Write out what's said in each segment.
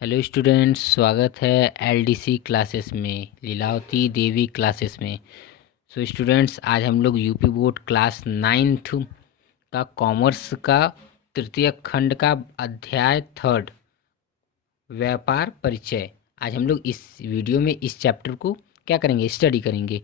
Hello students, स्वागत है LDC classes में, लीलावती देवी क्लासेस में। सो स्टूडेंट्स, आज हम लोग यूपी बोर्ड क्लास 9th का कॉमर्स का तृतीय खंड का अध्याय 3 व्यापार परिचय, आज हम लोग इस वीडियो में इस चैप्टर को क्या करेंगे, स्टडी करेंगे।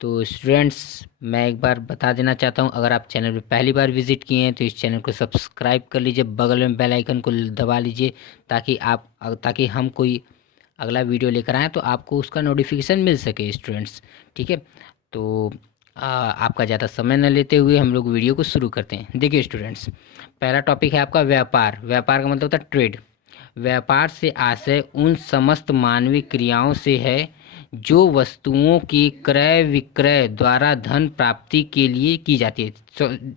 तो स्टूडेंट्स, मैं एक बार बता देना चाहता हूँ, अगर आप चैनल पे पहली बार विजिट किए हैं तो इस चैनल को सब्सक्राइब कर लीजिए, बगल में बेल आइकन को दबा लीजिए ताकि हम कोई अगला वीडियो लेकर आएँ तो आपको उसका नोटिफिकेशन मिल सके स्टूडेंट्स। ठीक है, तो आपका ज़्यादा समय न लेते हुए हम लोग वीडियो को शुरू करते हैं। देखिए स्टूडेंट्स, पहला टॉपिक है आपका व्यापार। व्यापार का मतलब होता है ट्रेड। व्यापार से आशय उन समस्त मानवीय क्रियाओं से है जो वस्तुओं की क्रय विक्रय द्वारा धन प्राप्ति के लिए की जाती है।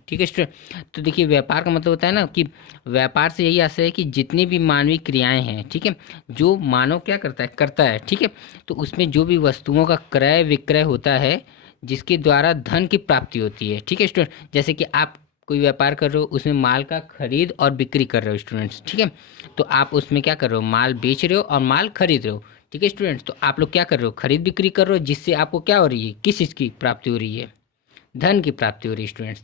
ठीक है स्टूडेंट, तो देखिए व्यापार का मतलब होता है ना कि व्यापार से यही आशय है कि जितनी भी मानवीय क्रियाएं हैं, ठीक है, जो मानव क्या करता है, ठीक है, तो उसमें जो भी वस्तुओं का क्रय विक्रय होता है जिसके द्वारा धन की प्राप्ति होती है। ठीक है स्टूडेंट, जैसे कि आप कोई व्यापार कर रहे हो, उसमें माल का खरीद और बिक्री कर रहे हो स्टूडेंट्स। ठीक है, तो आप उसमें क्या कर रहे हो, माल बेच रहे हो और माल खरीद रहे हो। ठीक है स्टूडेंट्स, तो आप लोग क्या कर रहे हो, खरीद बिक्री कर रहे हो, जिससे आपको क्या हो रही है, किस चीज़ की प्राप्ति हो रही है, धन की प्राप्ति हो रही है स्टूडेंट्स।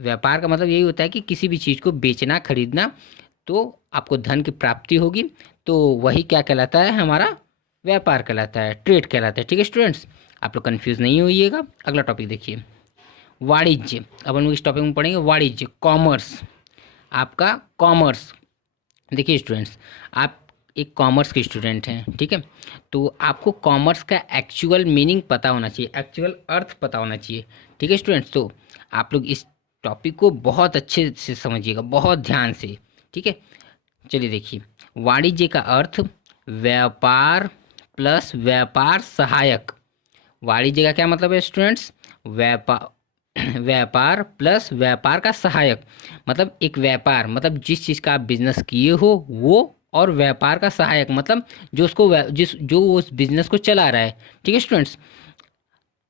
व्यापार का मतलब यही होता है कि किसी भी चीज़ को बेचना खरीदना, तो आपको धन की प्राप्ति होगी, तो वही क्या कहलाता है, हमारा व्यापार कहलाता है, ट्रेड कहलाता है। ठीक है स्टूडेंट्स, आप लोग कंफ्यूज नहीं होइएगा। अगला टॉपिक देखिए, वाणिज्य। अब हम लोग इस टॉपिक में पढ़ेंगे वाणिज्य, कॉमर्स। आपका कॉमर्स, देखिए स्टूडेंट्स, आप एक कॉमर्स के स्टूडेंट हैं, ठीक है, तो आपको कॉमर्स का एक्चुअल मीनिंग पता होना चाहिए, एक्चुअल अर्थ पता होना चाहिए। ठीक है स्टूडेंट्स, तो आप लोग इस टॉपिक को बहुत अच्छे से समझिएगा, बहुत ध्यान से। ठीक है, चलिए देखिए, वाणिज्य का अर्थ व्यापार प्लस व्यापार सहायक। वाणिज्य का क्या मतलब है स्टूडेंट्स, व्यापार व्यापार प्लस व्यापार का सहायक, मतलब एक व्यापार मतलब जिस चीज़ का आप बिजनेस किए हो वो, और व्यापार का सहायक मतलब जो उस बिजनेस को चला रहा है। ठीक है स्टूडेंट्स,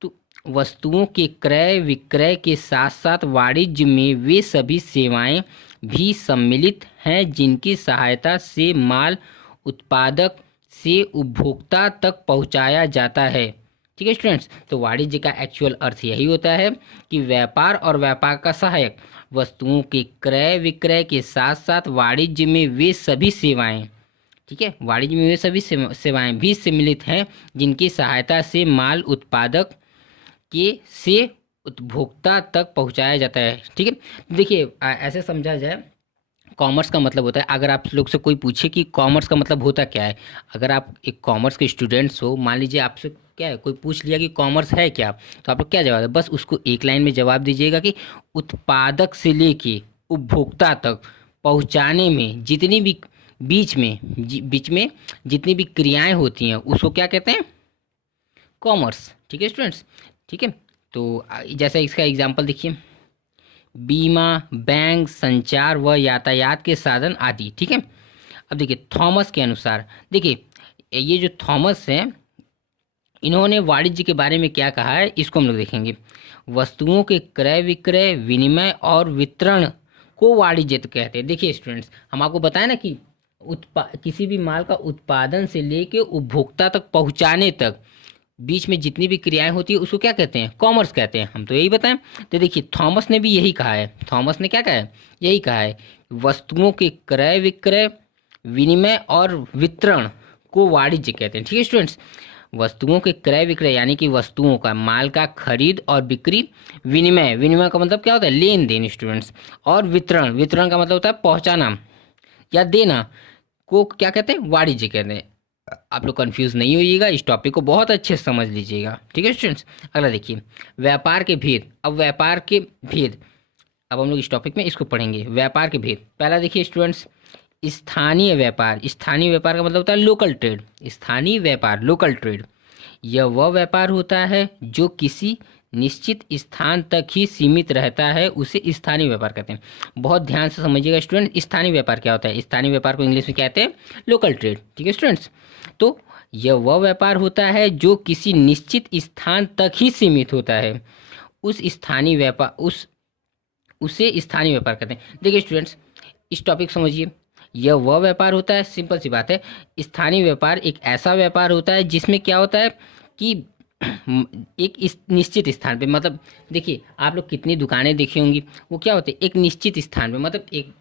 तो वस्तुओं के क्रय विक्रय के साथ साथ वाणिज्य में वे सभी सेवाएं भी सम्मिलित हैं जिनकी सहायता से माल उत्पादक से उपभोक्ता तक पहुंचाया जाता है। ठीक है स्टूडेंट्स, तो वाणिज्य का एक्चुअल अर्थ यही होता है कि व्यापार और व्यापार का सहायक, वस्तुओं के क्रय विक्रय के साथ साथ वाणिज्य में वे सभी सेवाएं, ठीक है, वाणिज्य में वे सभी सेवाएं भी सम्मिलित हैं जिनकी सहायता से माल उत्पादक के से उपभोक्ता तक पहुंचाया जाता है। ठीक है, देखिए ऐसे समझा जाए, कॉमर्स का मतलब होता है, अगर आप लोग से कोई पूछे कि कॉमर्स का मतलब होता क्या है, अगर आप एक कॉमर्स के स्टूडेंट्स हो, मान लीजिए आपसे क्या है, कोई पूछ लिया कि कॉमर्स है क्या, तो आप लोग क्या जवाब है, बस उसको एक लाइन में जवाब दीजिएगा कि उत्पादक से लेके उपभोक्ता तक पहुंचाने में जितनी भी बीच में जितनी भी क्रियाएं होती हैं उसको क्या कहते हैं, कॉमर्स। ठीक है स्टूडेंट्स, ठीक है, तो जैसा इसका एग्जांपल देखिए, बीमा, बैंक, संचार व यातायात के साधन आदि। ठीक है, अब देखिए थॉमस के अनुसार, देखिए ये जो थॉमस हैं, इन्होंने वाणिज्य के बारे में क्या कहा है इसको हम लोग देखेंगे। वस्तुओं के क्रय विक्रय विनिमय और वितरण को वाणिज्य कहते हैं। देखिए स्टूडेंट्स, हम आपको बताएं ना कि किसी भी माल का उत्पादन से लेके उपभोक्ता तक पहुंचाने तक बीच में जितनी भी क्रियाएं होती है उसको क्या कहते हैं, कॉमर्स कहते हैं, हम तो यही बताएं। तो देखिए थॉमस ने भी यही कहा है, थॉमस ने क्या कहा है, यही कहा है, वस्तुओं के क्रय विक्रय विनिमय और वितरण को वाणिज्य कहते हैं। ठीक है स्टूडेंट्स, वस्तुओं के क्रय विक्रय यानी कि वस्तुओं का, माल का खरीद और बिक्री, विनिमय, विनिमय का मतलब क्या होता है, लेन देन स्टूडेंट्स, और वितरण, वितरण का मतलब होता है पहुंचाना या देना, को क्या कहते हैं, वाणिज्य कहते हैं। आप लोग कंफ्यूज नहीं होइएगा, इस टॉपिक को बहुत अच्छे से समझ लीजिएगा। ठीक है स्टूडेंट्स, अगला देखिए, व्यापार के भेद। अब व्यापार के भेद, अब हम लोग इस टॉपिक में इसको पढ़ेंगे, व्यापार के भेद। पहला देखिए स्टूडेंट्स, स्थानीय व्यापार। स्थानीय व्यापार का मतलब होता है लोकल ट्रेड। स्थानीय व्यापार, लोकल ट्रेड, यह वह व्यापार होता है जो किसी निश्चित स्थान तक ही सीमित रहता है, उसे स्थानीय व्यापार कहते हैं। बहुत ध्यान से समझिएगा स्टूडेंट, स्थानीय व्यापार क्या होता है, स्थानीय व्यापार को इंग्लिश में कहते हैं लोकल ट्रेड। ठीक है स्टूडेंट्स, तो यह वह व्यापार होता है जो किसी निश्चित स्थान तक ही सीमित होता है, उस स्थानीय व्यापार उसे स्थानीय व्यापार कहते हैं। देखिए स्टूडेंट्स, इस टॉपिक समझिए, यह वह व्यापार होता है, सिंपल सी बात है। स्थानीय व्यापार एक ऐसा व्यापार होता है जिसमें क्या होता है कि एक इस निश्चित स्थान पे, मतलब देखिए आप लोग कितनी दुकानें देखी होंगी, वो क्या होते हैं एक निश्चित स्थान पे, मतलब एक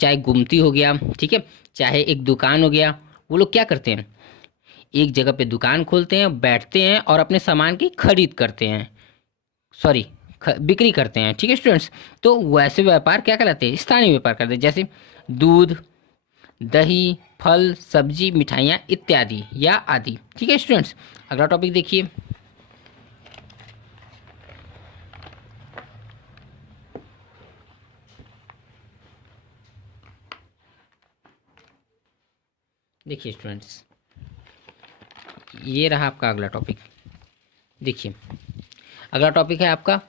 चाहे गुमती हो गया, ठीक है, चाहे एक दुकान हो गया, वो लोग क्या करते हैं एक जगह पे दुकान खोलते हैं, बैठते हैं और अपने सामान की खरीद करते हैं, सॉरी बिक्री करते हैं, ठीक है स्टूडेंट्स। तो वैसे व्यापार क्या कहलाते हैं, स्थानीय व्यापार करते हैं, जैसे दूध, दही, फल, सब्जी, मिठाइयाँ इत्यादि या आदि, ठीक है स्टूडेंट्स। अगला टॉपिक देखिए। देखिए स्टूडेंट्स, ये रहा आपका अगला टॉपिक। देखिए अगला टॉपिक है आपका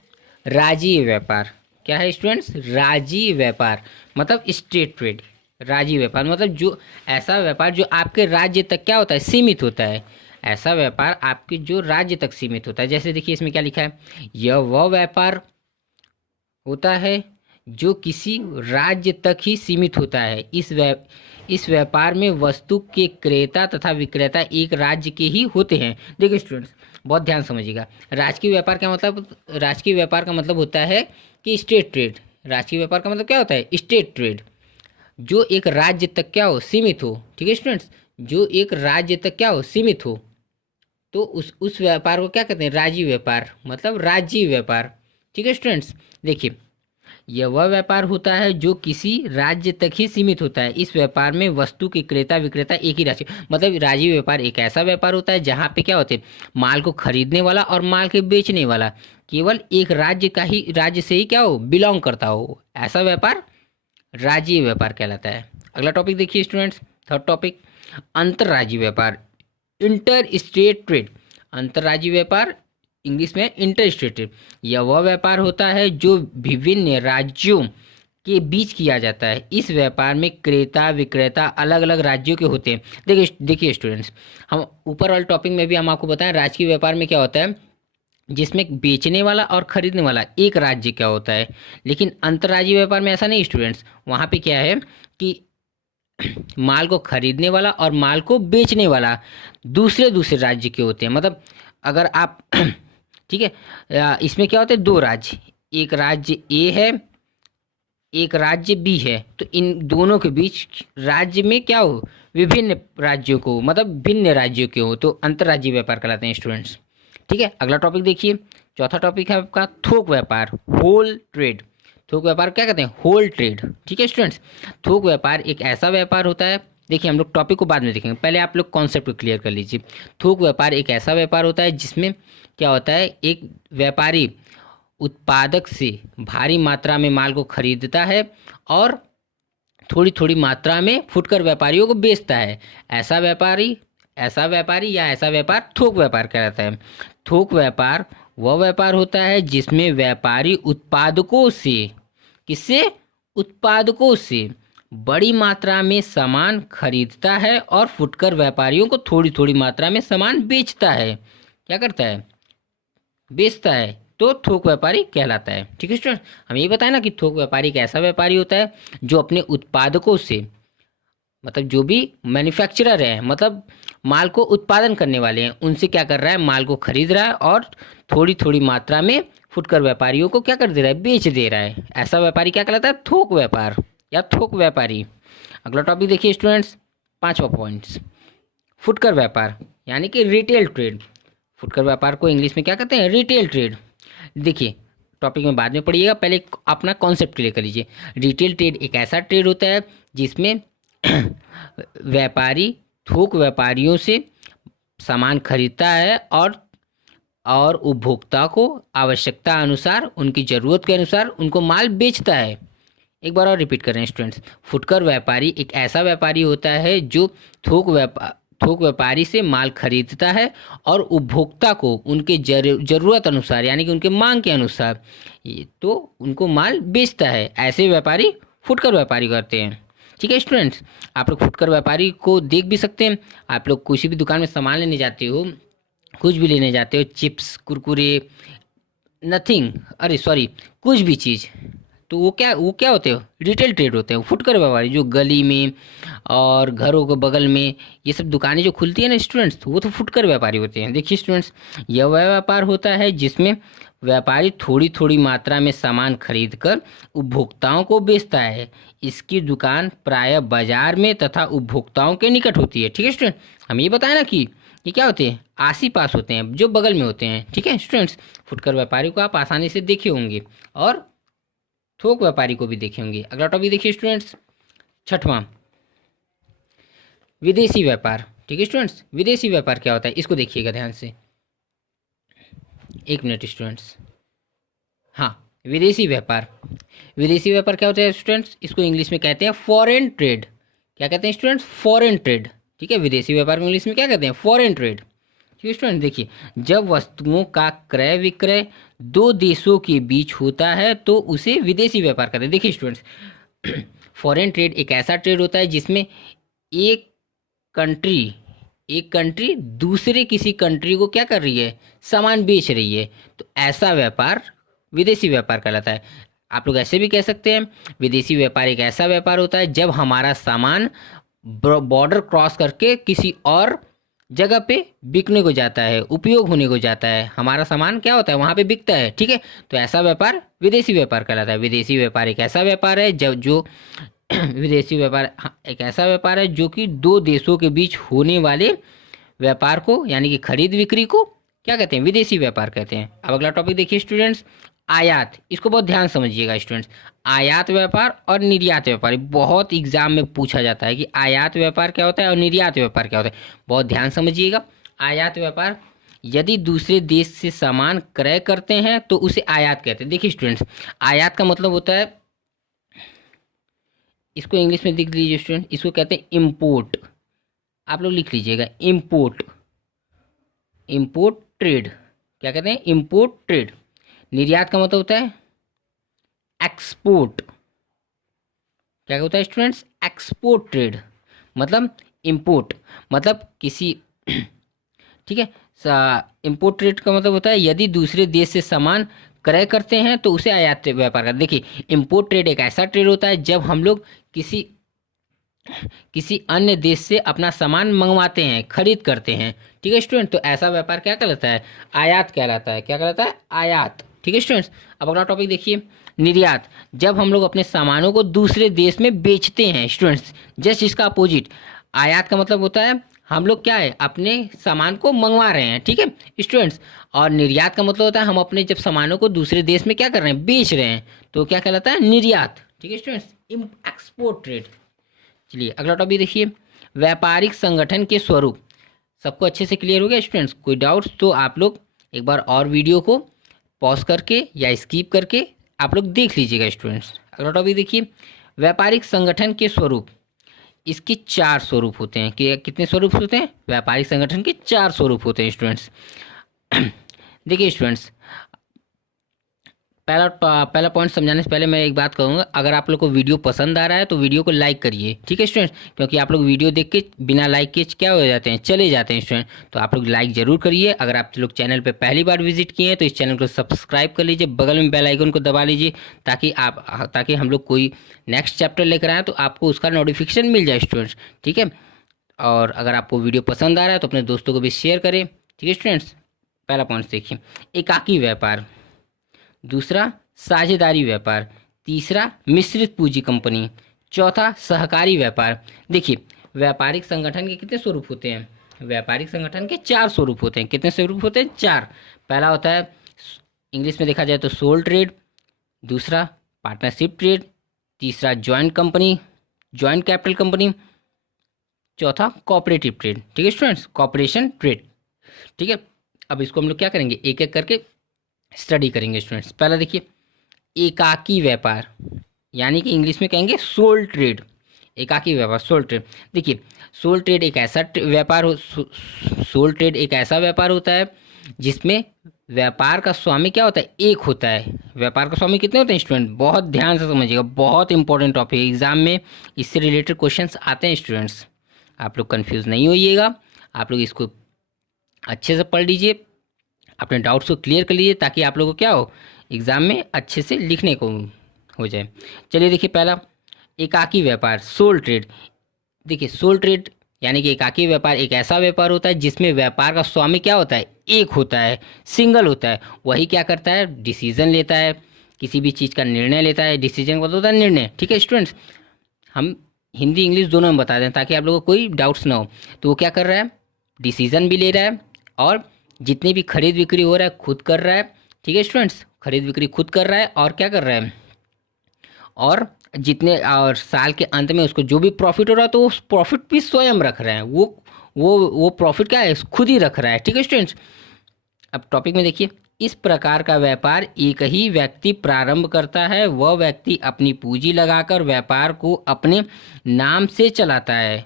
राज्यीय व्यापार। क्या है स्टूडेंट्स, राज्यीय व्यापार मतलब स्टेट ट्रेड। राज्यीय व्यापार मतलब जो ऐसा व्यापार जो आपके राज्य तक क्या होता है, सीमित होता है। ऐसा व्यापार आपके जो राज्य तक सीमित होता है। जैसे देखिए इसमें क्या लिखा है, यह वह व्यापार होता है जो किसी राज्य तक ही सीमित होता है। इस व्यापार में वस्तु के क्रेता तथा विक्रेता एक राज्य के ही होते हैं। देखिए स्टूडेंट्स बहुत ध्यान समझिएगा, राजकीय व्यापार का मतलब, राजकीय व्यापार का मतलब होता है कि स्टेट ट्रेड। राजकीय व्यापार का मतलब क्या होता है, स्टेट ट्रेड, जो एक राज्य तक क्या हो, सीमित हो, ठीक है स्टूडेंट्स, जो एक राज्य तक क्या हो, सीमित हो, तो उस व्यापार को क्या कहते हैं, राज्यीय व्यापार मतलब राज्यीय व्यापार, ठीक है स्टूडेंट्स। देखिए यह वह व्यापार होता है जो किसी राज्य तक ही सीमित होता है। इस व्यापार में वस्तु के क्रेता विक्रेता एक ही राज्य, मतलब राज्यीय व्यापार एक ऐसा व्यापार होता है जहाँ पे क्या होते हैं, माल को खरीदने वाला और माल के बेचने वाला केवल एक राज्य का ही, राज्य से ही क्या हो, बिलोंग करता हो, ऐसा व्यापार राज्यीय व्यापार कहलाता है। अगला टॉपिक देखिए स्टूडेंट्स, थर्ड टॉपिक अंतर्राज्यीय व्यापार, इंटर स्टेट ट्रेड। अंतर्राज्यीय व्यापार इंग्लिश में इंटर स्टेट ट्रेड, यह वह व्यापार होता है जो विभिन्न राज्यों के बीच किया जाता है। इस व्यापार में क्रेता विक्रेता अलग अलग राज्यों के होते हैं। देखिए स्टूडेंट्स, हम ऊपर वाले टॉपिक में भी हम आपको बताएं, राजकीय व्यापार में क्या होता है जिसमें बेचने वाला और खरीदने वाला एक राज्य क्या होता है, लेकिन अंतर्राज्यीय व्यापार में ऐसा नहीं स्टूडेंट्स। वहाँ पे क्या है कि माल को खरीदने वाला और माल को बेचने वाला दूसरे दूसरे राज्य के होते हैं। मतलब अगर आप ठीक है, इसमें क्या होता है, दो राज्य, एक राज्य ए है, एक राज्य बी है, तो इन दोनों के बीच राज्य में क्या हो, विभिन्न राज्यों को, मतलब भिन्न राज्यों के हो, तो अंतर्राज्यीय व्यापार कहलाते हैं स्टूडेंट्स, ठीक है। अगला टॉपिक देखिए, चौथा टॉपिक है आपका थोक व्यापार, होल ट्रेड। थोक व्यापार क्या कहते हैं, होल ट्रेड, ठीक है स्टूडेंट्स। थोक व्यापार एक ऐसा व्यापार होता है, देखिए हम लोग टॉपिक को बाद में देखेंगे, पहले आप लोग कॉन्सेप्ट को क्लियर कर लीजिए। थोक व्यापार एक ऐसा व्यापार होता है जिसमें क्या होता है, एक व्यापारी उत्पादक से भारी मात्रा में माल को खरीदता है और थोड़ी थोड़ी मात्रा में फुटकर व्यापारियों को बेचता है। ऐसा व्यापारी या ऐसा व्यापार थोक व्यापार कहलाता है। थोक व्यापार वह व्यापार होता है जिसमें व्यापारी उत्पादकों से, किससे, उत्पादकों से बड़ी मात्रा में सामान खरीदता है और फुटकर व्यापारियों को थोड़ी थोड़ी मात्रा में सामान बेचता है। क्या करता है, बेचता है, तो थोक व्यापारी कहलाता है, ठीक है स्टूडेंट। हम ये बताएं ना कि थोक व्यापारी एक ऐसा व्यापारी होता है जो अपने उत्पादकों से, मतलब जो भी मैन्युफैक्चरर है, मतलब माल को उत्पादन करने वाले हैं, उनसे क्या कर रहा है, माल को खरीद रहा है और थोड़ी थोड़ी मात्रा में फुटकर व्यापारियों को क्या कर दे रहा है, बेच दे रहा है। ऐसा व्यापारी क्या कहलाता है, थोक व्यापार या थोक व्यापारी। अगला टॉपिक देखिए स्टूडेंट्स, पांचवा पॉइंट्स, फुटकर व्यापार यानी कि रिटेल ट्रेड। फुटकर व्यापार को इंग्लिश में क्या कहते हैं, रिटेल ट्रेड। देखिए टॉपिक में बाद में पढ़िएगा, पहले अपना कॉन्सेप्ट क्लियर कर लीजिए। रिटेल ट्रेड एक ऐसा ट्रेड होता है जिसमें व्यापारी थोक व्यापारियों से सामान खरीदता है और उपभोक्ता को आवश्यकता अनुसार, उनकी ज़रूरत के अनुसार उनको माल बेचता है। एक बार और रिपीट कर रहे हैं स्टूडेंट्स, फुटकर व्यापारी एक ऐसा व्यापारी होता है जो थोक व्यापारी से माल खरीदता है और उपभोक्ता को उनके ज़रूरत अनुसार, यानी कि उनके मांग के अनुसार तो उनको माल बेचता है। ऐसे व्यापारी फुटकर व्यापारी करते हैं, ठीक है स्टूडेंट्स। आप लोग फुटकर व्यापारी को देख भी सकते हैं। आप लोग किसी भी दुकान में सामान लेने जाते हो, कुछ भी लेने जाते हो, चिप्स, कुरकुरे, नथिंग, अरे सॉरी, कुछ भी चीज़, तो वो क्या होते हैं, रिटेल ट्रेड होते हैं, फुटकर व्यापारी जो गली में और घरों के बगल में ये सब दुकानें जो खुलती है ना स्टूडेंट्स, तो वो तो फुटकर व्यापारी होते हैं। देखिए स्टूडेंट्स, यह वह व्यापार होता है जिसमें व्यापारी थोड़ी थोड़ी मात्रा में सामान खरीद कर उपभोक्ताओं को बेचता है। इसकी दुकान प्रायः बाजार में तथा उपभोक्ताओं के निकट होती है। ठीक है स्टूडेंट, हम ये बताया ना कि ये क्या होते हैं, आस ही पास होते हैं, जो बगल में होते हैं। ठीक है स्टूडेंट्स, फुटकर व्यापारी को आप आसानी से देखे होंगे और थोक व्यापारी को भी देखे होंगे। अगला टॉपिक देखिए स्टूडेंट्स, छठवां, विदेशी व्यापार। ठीक है स्टूडेंट्स, विदेशी व्यापार क्या होता है इसको देखिएगा ध्यान से। एक मिनट स्टूडेंट्स, हाँ, विदेशी व्यापार। विदेशी व्यापार क्या होता है स्टूडेंट्स, इसको इंग्लिश में कहते हैं फॉरेन ट्रेड। क्या कहते हैं स्टूडेंट्स, फॉरेन ट्रेड। ठीक है, विदेशी व्यापार को इंग्लिश में क्या कहते हैं, फॉरेन ट्रेड। ठीक है स्टूडेंट, देखिए जब वस्तुओं का क्रय विक्रय दो देशों के बीच होता है तो उसे विदेशी व्यापार कहते हैं। देखिए स्टूडेंट्स, फॉरेन ट्रेड एक ऐसा ट्रेड होता है जिसमें एक कंट्री दूसरे किसी कंट्री को क्या कर रही है, सामान बेच रही है, तो ऐसा व्यापार विदेशी व्यापार कहलाता है। आप लोग ऐसे भी कह सकते हैं, विदेशी व्यापार एक ऐसा व्यापार होता है जब हमारा सामान बॉर्डर क्रॉस करके किसी और जगह पे बिकने को जाता है, उपयोग होने को जाता है, हमारा सामान क्या होता है वहाँ पे बिकता है। ठीक है, तो ऐसा व्यापार विदेशी व्यापार कहलाता है। विदेशी व्यापार एक ऐसा व्यापार है जब जो विदेशी व्यापार एक ऐसा व्यापार है जो कि दो देशों के बीच होने वाले व्यापार को यानी कि खरीद बिक्री को क्या कहते हैं, विदेशी व्यापार कहते हैं। अब अगला टॉपिक देखिए स्टूडेंट्स, आयात। इसको बहुत ध्यान समझिएगा स्टूडेंट्स, आयात व्यापार और निर्यात व्यापार बहुत एग्जाम में पूछा जाता है कि आयात व्यापार क्या होता है और निर्यात व्यापार क्या होता है, बहुत ध्यान समझिएगा। आयात व्यापार, यदि दूसरे देश से सामान क्रय करते हैं तो उसे आयात कहते हैं। देखिए स्टूडेंट्स, आयात का मतलब होता है, इसको इंग्लिश में लिख लीजिए स्टूडेंट, इसको कहते हैं इम्पोर्ट। आप लोग लिख लीजिएगा इम्पोर्ट, इम्पोर्ट ट्रेड। क्या कहते हैं, इम्पोर्ट ट्रेड। निर्यात का मतलब होता है एक्सपोर्ट। क्या होता है स्टूडेंट्स, एक्सपोर्ट ट्रेड, मतलब इम्पोर्ट, मतलब किसी ठीक है, इम्पोर्ट ट्रेड का मतलब होता है यदि दूसरे देश से सामान क्रय करते हैं तो उसे आयात व्यापार का। देखिए इम्पोर्ट ट्रेड एक ऐसा ट्रेड होता है जब हम लोग किसी अन्य देश से अपना सामान मंगवाते हैं, खरीद करते हैं। ठीक है स्टूडेंट, तो ऐसा व्यापार क्या कहलाता है, आयात कहलाता है। क्या कहलाता है, आयात। ठीक है स्टूडेंट्स, अब अगला टॉपिक देखिए, निर्यात। जब हम लोग अपने सामानों को दूसरे देश में बेचते हैं स्टूडेंट्स, जस्ट इसका अपोजिट। आयात का मतलब होता है हम लोग क्या है, अपने सामान को मंगवा रहे हैं। ठीक है स्टूडेंट्स, और निर्यात का मतलब होता है हम अपने जब सामानों को दूसरे देश में क्या कर रहे हैं, बेच रहे हैं, तो क्या कहलाता है, निर्यात। ठीक है स्टूडेंट्स, एक्सपोर्ट ट्रेड। चलिए अगला टॉपिक देखिए, व्यापारिक संगठन के स्वरूप। सबको अच्छे से क्लियर हो गया स्टूडेंट्स, कोई डाउट्स तो आप लोग एक बार और वीडियो को पॉज करके या स्किप करके आप लोग देख लीजिएगा स्टूडेंट्स। अगला टॉपिक देखिए, व्यापारिक संगठन के स्वरूप। इसके 4 स्वरूप होते हैं। कि कितने स्वरूप होते हैं, व्यापारिक संगठन के 4 स्वरूप होते हैं स्टूडेंट्स। देखिए स्टूडेंट्स, पहला पॉइंट समझाने से पहले मैं एक बात कहूँगा, अगर आप लोग को वीडियो पसंद आ रहा है तो वीडियो को लाइक करिए। ठीक है स्टूडेंट्स, क्योंकि आप लोग वीडियो देख के बिना लाइक के क्या हो जाते हैं, चले जाते हैं स्टूडेंट, तो आप लोग लाइक जरूर करिए। अगर आप लोग चैनल पे पहली बार विजिट किए हैं तो इस चैनल को सब्सक्राइब कर लीजिए, बगल में बेल आइकन को दबा लीजिए ताकि हम लोग कोई नेक्स्ट चैप्टर लेकर आएँ तो आपको उसका नोटिफिकेशन मिल जाए स्टूडेंट्स। ठीक है, और अगर आपको वीडियो पसंद आ रहा है तो अपने दोस्तों को भी शेयर करें। ठीक है स्टूडेंट्स, पहला पॉइंट देखिए, एकाकी व्यापार। दूसरा, साझेदारी व्यापार। तीसरा, मिश्रित पूंजी कंपनी। चौथा, सहकारी व्यापार। देखिए व्यापारिक संगठन के कितने स्वरूप होते हैं, व्यापारिक संगठन के 4 स्वरूप होते हैं। कितने स्वरूप होते हैं, 4। पहला होता है इंग्लिश में देखा जाए तो सोल ट्रेड। दूसरा, पार्टनरशिप ट्रेड। तीसरा, जॉइंट कैपिटल कंपनी। चौथा, कोऑपरेटिव ट्रेड। ठीक है स्टूडेंट्स, कॉपरेशन ट्रेड। ठीक है, अब इसको हम लोग क्या करेंगे, एक एक करके स्टडी करेंगे स्टूडेंट्स। पहला देखिए, एकाकी व्यापार, यानी कि इंग्लिश में कहेंगे सोल ट्रेड। एकाकी व्यापार, सोल ट्रेड। देखिए सोल ट्रेड एक ऐसा व्यापार होता है जिसमें व्यापार का स्वामी क्या होता है, एक होता है। व्यापार का स्वामी कितने होते हैं स्टूडेंट, बहुत ध्यान से समझिएगा, बहुत इंपॉर्टेंट टॉपिक है, एग्जाम में इससे रिलेटेड क्वेश्चंस आते हैं स्टूडेंट्स। आप लोग कंफ्यूज नहीं होइएगा, आप लोग इसको अच्छे से पढ़ लीजिए, अपने डाउट्स को क्लियर कर लीजिए, ताकि आप लोगों को क्या हो, एग्ज़ाम में अच्छे से लिखने को हो जाए। चलिए देखिए, पहला एकाकी व्यापार, सोल ट्रेड। देखिए, सोल ट्रेड यानी कि एकाकी व्यापार एक ऐसा व्यापार होता है जिसमें व्यापार का स्वामी क्या होता है, एक होता है, सिंगल होता है। वही क्या करता है, डिसीजन लेता है, किसी भी चीज़ का निर्णय लेता है। डिसीजन का मतलब होता है निर्णय। ठीक है स्टूडेंट्स, हम हिंदी इंग्लिश दोनों में बता दें ताकि आप लोगों को कोई डाउट्स ना हो। तो वो क्या कर रहा है, डिसीजन भी ले रहा है और जितनी भी खरीद बिक्री हो रहा है खुद कर रहा है। ठीक है स्टूडेंट्स, खरीद बिक्री खुद कर रहा है और क्या कर रहा है, और जितने और साल के अंत में उसको जो भी प्रॉफिट हो रहा है तो उस प्रॉफिट भी स्वयं रख रहे हैं। वो प्रॉफिट क्या है, खुद ही रख रहा है। ठीक है स्टूडेंट्स, अब टॉपिक में देखिए, इस प्रकार का व्यापार एक ही व्यक्ति प्रारंभ करता है। वह व्यक्ति अपनी पूंजी लगाकर व्यापार को अपने नाम से चलाता है।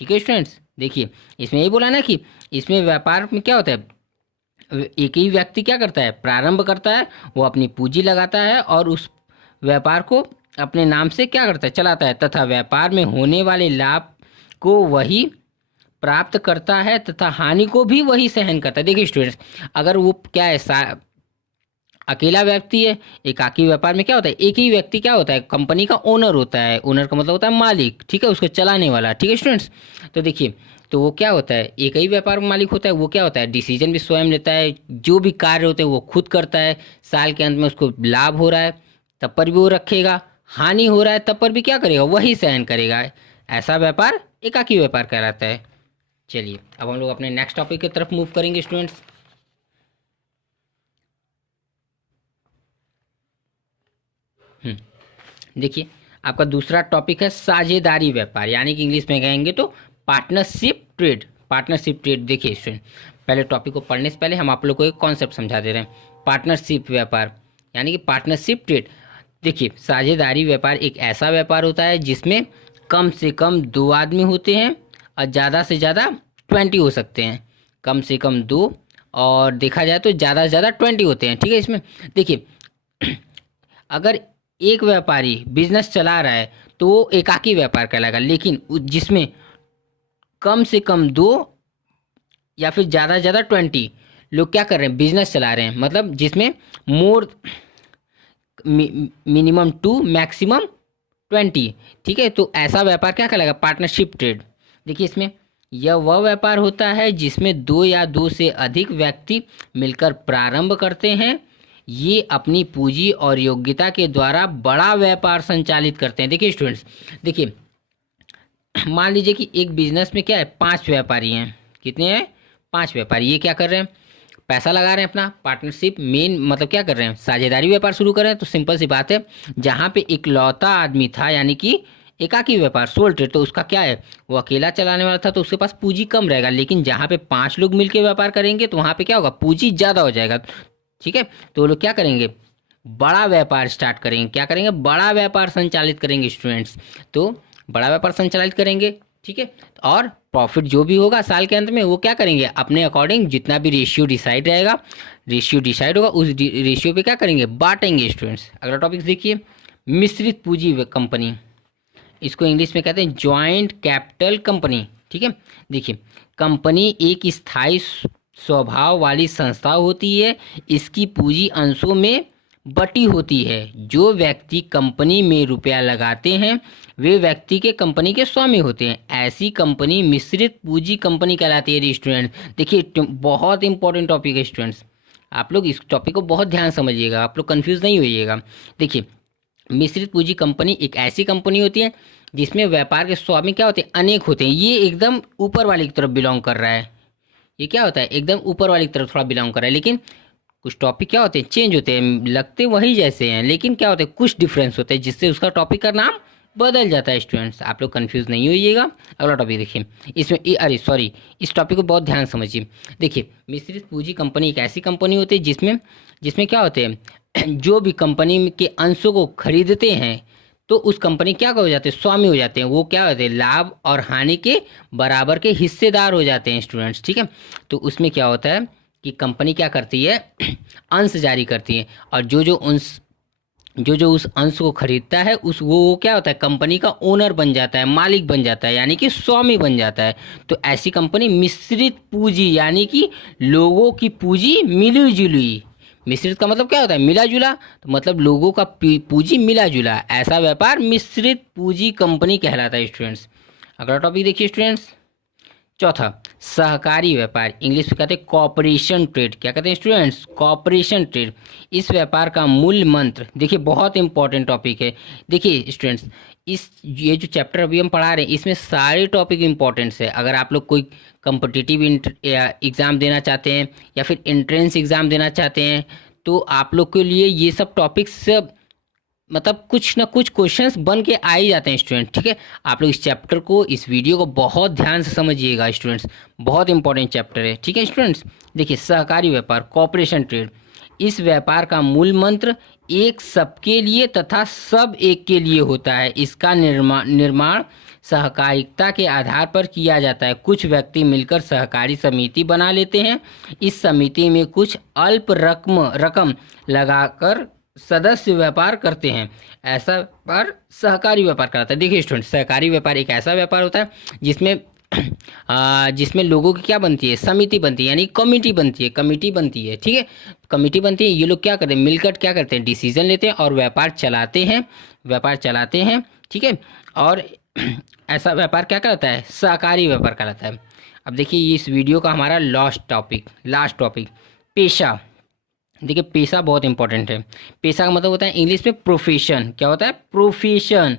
ठीक है स्टूडेंट्स, देखिए इसमें यही बोला ना कि इसमें व्यापार में क्या होता है, एक ही व्यक्ति क्या करता है, प्रारंभ करता है, वो अपनी पूंजी लगाता है और उस व्यापार को अपने नाम से क्या करता है, चलाता है, तथा व्यापार में होने वाले लाभ को वही प्राप्त करता है तथा हानि को भी वही सहन करता है। देखिए स्टूडेंट्स, अगर वो क्या है, अकेला व्यक्ति है, एकाकी व्यापार में क्या होता है, एक ही व्यक्ति क्या होता है, कंपनी का ओनर होता है। ओनर का मतलब होता है मालिक। ठीक है, उसको चलाने वाला। ठीक है स्टूडेंट्स, तो देखिए, तो वो क्या होता है, एक ही व्यापार में मालिक होता है। वो क्या होता है, डिसीजन भी स्वयं लेता है, जो भी कार्य होते हैं वो खुद करता है। साल के अंत में उसको लाभ हो रहा है तब पर भी वो रखेगा, हानि हो रहा है तब पर भी क्या करेगा, वही सहन करेगा। ऐसा व्यापार एकाकी व्यापार कहलाता है। चलिए अब हम लोग अपने नेक्स्ट टॉपिक की तरफ मूव करेंगे स्टूडेंट्स। देखिए, आपका दूसरा टॉपिक है साझेदारी व्यापार, यानी कि इंग्लिश में कहेंगे तो पार्टनरशिप ट्रेड। पार्टनरशिप ट्रेड, देखिए स्टूडेंट, पहले टॉपिक को पढ़ने से पहले हम आप लोग को एक कॉन्सेप्ट समझा दे रहे हैं। पार्टनरशिप व्यापार यानी कि पार्टनरशिप ट्रेड। देखिए, साझेदारी व्यापार एक ऐसा व्यापार होता है जिसमें कम से कम 2 आदमी होते हैं और ज़्यादा से ज़्यादा 20 हो सकते हैं। कम से कम 2 और देखा जाए तो ज़्यादा से ज़्यादा 20 होते हैं। ठीक है, इसमें देखिए, अगर एक व्यापारी बिजनेस चला रहा है तो वो एकाकी व्यापार कहलाएगा, लेकिन जिसमें कम से कम 2 या फिर ज़्यादा से ज़्यादा 20 लोग क्या कर रहे हैं, बिजनेस चला रहे हैं, मतलब जिसमें मोर मिनिमम 2 मैक्सिमम 20। ठीक है, तो ऐसा व्यापार क्या कहलाएगा, पार्टनरशिप ट्रेड। देखिए इसमें यह वह व्यापार होता है जिसमें 2 या 2 से अधिक व्यक्ति मिलकर प्रारंभ करते हैं। ये अपनी पूंजी और योग्यता के द्वारा बड़ा व्यापार संचालित करते हैं। देखिए स्टूडेंट्स, देखिए मान लीजिए कि एक बिजनेस में क्या है, 5 व्यापारी हैं। कितने हैं, 5 व्यापारी। ये क्या कर रहे हैं, पैसा लगा रहे हैं अपना, पार्टनरशिप मेन मतलब क्या कर रहे हैं, साझेदारी व्यापार शुरू कर रहे हैं। तो सिंपल सी बात है, जहाँ पे इकलौता आदमी था यानी कि एकाकी व्यापार, सोल ट्रेड, तो उसका क्या है, वो अकेला चलाने वाला था तो उसके पास पूंजी कम रहेगा। लेकिन जहाँ पे 5 लोग मिलकर व्यापार करेंगे तो वहाँ पे क्या होगा, पूंजी ज़्यादा हो जाएगा। ठीक है, तो वो लोग क्या करेंगे, बड़ा व्यापार स्टार्ट करेंगे। क्या करेंगे, बड़ा व्यापार संचालित करेंगे स्टूडेंट्स। तो बड़ा व्यापार संचालित करेंगे। ठीक है, और प्रॉफिट जो भी होगा साल के अंत में वो क्या करेंगे, अपने अकॉर्डिंग जितना भी रेशियो डिसाइड रहेगा, रेशियो डिसाइड होगा उस रेशियो पे क्या करेंगे, बांटेंगे स्टूडेंट्स। अगला टॉपिक देखिए, मिश्रित पूंजी कंपनी। इसको इंग्लिश में कहते हैं जॉइंट कैपिटल कंपनी। ठीक है, देखिए कंपनी एक स्थायी स्वभाव वाली संस्था होती है। इसकी पूंजी अंशों में बटी होती है। जो व्यक्ति कंपनी में रुपया लगाते हैं वे व्यक्ति के कंपनी के स्वामी होते हैं। ऐसी कंपनी मिश्रित पूंजी कंपनी कहलाती है। स्टूडेंट देखिए, बहुत इंपॉर्टेंट टॉपिक है स्टूडेंट्स, आप लोग इस टॉपिक को बहुत ध्यान समझिएगा, आप लोग कंफ्यूज नहीं होइएगा। देखिए, मिश्रित पूंजी कंपनी एक ऐसी कंपनी होती है जिसमें व्यापार के स्वामी क्या होते हैं, अनेक होते हैं। ये एकदम ऊपर वाली की तरफ बिलोंग कर रहा है। ये क्या होता है, एकदम ऊपर वाली तरफ थोड़ा बिलोंग कर रहा है। लेकिन कुछ टॉपिक क्या होते हैं, चेंज होते हैं, लगते वही जैसे हैं लेकिन क्या होते हैं, कुछ डिफरेंस होते हैं जिससे उसका टॉपिक का नाम बदल जाता है। स्टूडेंट्स आप लोग कंफ्यूज नहीं होइएगा। अगला टॉपिक देखिए, इसमें अरे सॉरी, इस टॉपिक को बहुत ध्यान समझिए। देखिए, मिश्रित पूंजी कंपनी एक ऐसी कंपनी होती है जिसमें जिसमें क्या होते हैं, जो भी कंपनी के अंशों को खरीदते हैं तो उस कंपनी क्या हो जाते हैं, स्वामी हो जाते हैं। वो क्या होते हैं, लाभ और हानि के बराबर के हिस्सेदार हो जाते हैं स्टूडेंट्स। ठीक है, तो उसमें क्या होता है कि कंपनी क्या करती है, अंश जारी करती है, और जो उस अंश को खरीदता है उस वो क्या होता है, कंपनी का ओनर बन जाता है, मालिक बन जाता है, यानी कि स्वामी बन जाता है। तो ऐसी कंपनी मिश्रित पूंजी यानी कि लोगों की पूंजी मिली जुली मिश्रित का मतलब क्या होता है, मिला जुला, तो मतलब लोगों का पूंजी मिला जुला, ऐसा व्यापार मिश्रित पूंजी कंपनी कहलाता है स्टूडेंट्स। अगला टॉपिक देखिए स्टूडेंट्स, चौथा सहकारी व्यापार, इंग्लिश में कहते हैं कॉपरेशन ट्रेड। क्या कहते हैं स्टूडेंट्स, कॉपरेशन ट्रेड। इस व्यापार का मूल मंत्र, देखिए बहुत इंपॉर्टेंट टॉपिक है। देखिए स्टूडेंट्स, ये जो चैप्टर अभी हम पढ़ा रहे हैं इसमें सारे टॉपिक इंपॉर्टेंट्स है। अगर आप लोग कोई कम्पिटिटिव एग्ज़ाम देना चाहते हैं या फिर एंट्रेंस एग्ज़ाम देना चाहते हैं तो आप लोग के लिए ये सब टॉपिक्स मतलब कुछ ना कुछ क्वेश्चंस बन के आ ही जाते हैं स्टूडेंट। ठीक है, आप लोग इस चैप्टर को, इस वीडियो को बहुत ध्यान से समझिएगा स्टूडेंट्स, बहुत इंपॉर्टेंट चैप्टर है। ठीक है स्टूडेंट्स, देखिए सहकारी व्यापार, कॉपरेशन ट्रेड। इस व्यापार का मूल मंत्र एक सबके लिए तथा सब एक के लिए होता है। इसका निर्माण सहकारिता के आधार पर किया जाता है। कुछ व्यक्ति मिलकर सहकारी समिति बना लेते हैं। इस समिति में कुछ अल्प रकम लगाकर सदस्य व्यापार करते हैं। ऐसा व्यापार सहकारी व्यापार कहलाता है। देखिए स्टूडेंट, सहकारी व्यापार एक ऐसा व्यापार होता है जिसमें लोगों की क्या बनती है, समिति बनती है, यानी कमेटी बनती है। ठीक है, कमेटी बनती है। ये लोग क्या करते हैं, मिलकर क्या करते हैं, डिसीजन लेते हैं और व्यापार चलाते हैं। ठीक है, और ऐसा व्यापार क्या कहलाता है, सहकारी व्यापार कहलाता है। अब देखिए इस वीडियो का हमारा लास्ट टॉपिक पेशा। देखिए पेशा बहुत इंपॉर्टेंट है। पेशा का मतलब होता है इंग्लिश में प्रोफेशन। क्या होता है, प्रोफेशन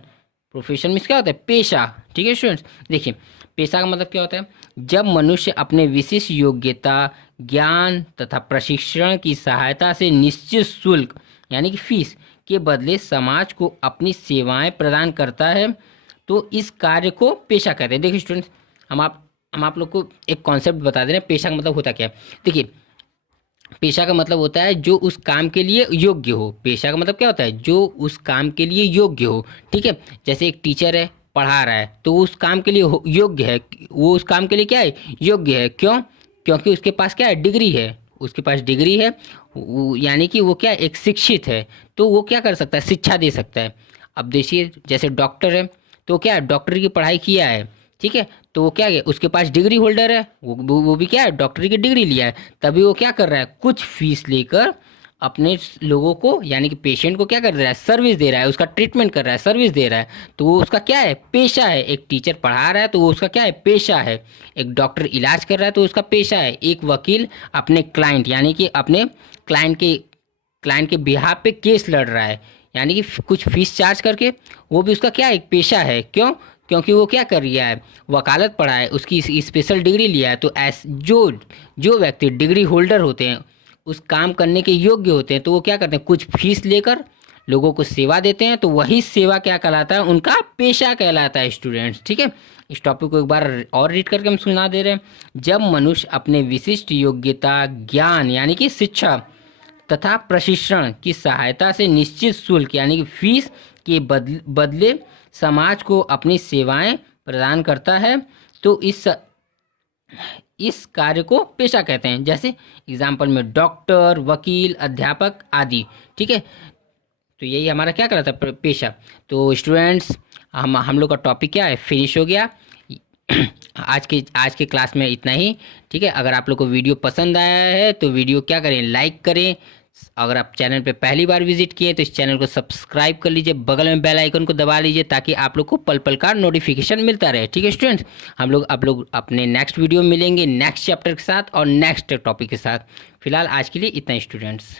मीन्स क्या होता है, पेशा। ठीक है स्टूडेंट्स, देखिए पेशा का मतलब क्या होता है, जब मनुष्य अपने विशिष्ट योग्यता, ज्ञान तथा प्रशिक्षण की सहायता से निश्चित शुल्क यानी कि फीस के बदले समाज को अपनी सेवाएं प्रदान करता है तो इस कार्य को पेशा कहते हैं। देखिए स्टूडेंट्स, हम आप लोग को एक कॉन्सेप्ट बता दे रहे हैं, पेशा का मतलब होता क्या है। देखिए पेशा का मतलब होता है जो उस काम के लिए योग्य हो। पेशा का मतलब क्या होता है, जो उस काम के लिए योग्य हो। ठीक है, जैसे एक टीचर है, पढ़ा रहा है तो उस काम के लिए योग्य है, वो उस काम के लिए क्या है, योग्य है। क्यों, क्योंकि उसके पास क्या है, डिग्री है, यानी कि वो क्या है, एक शिक्षित है, तो वो क्या कर सकता है, शिक्षा दे सकता है। अब देखिए जैसे डॉक्टर है तो क्या है, डॉक्टरी की पढ़ाई किया है। ठीक है, तो वो क्या है, उसके पास डिग्री होल्डर है, वो भी क्या है, डॉक्टरी की डिग्री लिया है, तभी वो क्या कर रहा है, कुछ फीस लेकर अपने लोगों को यानी कि पेशेंट को क्या कर रहा है, सर्विस दे रहा है, उसका ट्रीटमेंट कर रहा है, सर्विस दे रहा है। तो वो उसका क्या है, पेशा है। एक टीचर पढ़ा रहा है तो वो उसका क्या है, पेशा है। एक डॉक्टर इलाज कर रहा है तो उसका पेशा है। एक वकील अपने क्लाइंट यानी कि अपने क्लाइंट के बिहाफ पे केस लड़ रहा है, यानी कि कुछ फीस चार्ज करके, वो भी उसका क्या है, एक पेशा है। क्यों, क्योंकि वो क्या कर रहा है, वकालत पढ़ा है, उसकी स्पेशल डिग्री लिया है। तो जो व्यक्ति डिग्री होल्डर होते हैं, उस काम करने के योग्य होते हैं, तो वो क्या करते हैं, कुछ फीस लेकर लोगों को सेवा देते हैं, तो वही सेवा क्या कहलाता है, उनका पेशा कहलाता है स्टूडेंट्स। ठीक है, इस टॉपिक को एक बार और रीड करके हम सुना दे रहे हैं। जब मनुष्य अपने विशिष्ट योग्यता, ज्ञान यानी कि शिक्षा तथा प्रशिक्षण की सहायता से निश्चित शुल्क यानी कि फीस के बदले समाज को अपनी सेवाएं प्रदान करता है तो इस कार्य को पेशा कहते हैं। जैसे एग्जाम्पल में डॉक्टर, वकील, अध्यापक आदि। ठीक है, तो यही हमारा क्या कहलाता है, पेशा। तो स्टूडेंट्स, हम लोग का टॉपिक क्या है, फिनिश हो गया। आज के क्लास में इतना ही। ठीक है, अगर आप लोग को वीडियो पसंद आया है तो वीडियो क्या करें, लाइक करें। अगर आप चैनल पे पहली बार विजिट किए तो इस चैनल को सब्सक्राइब कर लीजिए, बगल में बेल आइकन को दबा लीजिए ताकि आप लोग को पल पल का नोटिफिकेशन मिलता रहे। ठीक है स्टूडेंट्स, आप लोग अपने नेक्स्ट वीडियो में मिलेंगे नेक्स्ट चैप्टर के साथ और नेक्स्ट टॉपिक के साथ। फिलहाल आज के लिए इतना स्टूडेंट्स।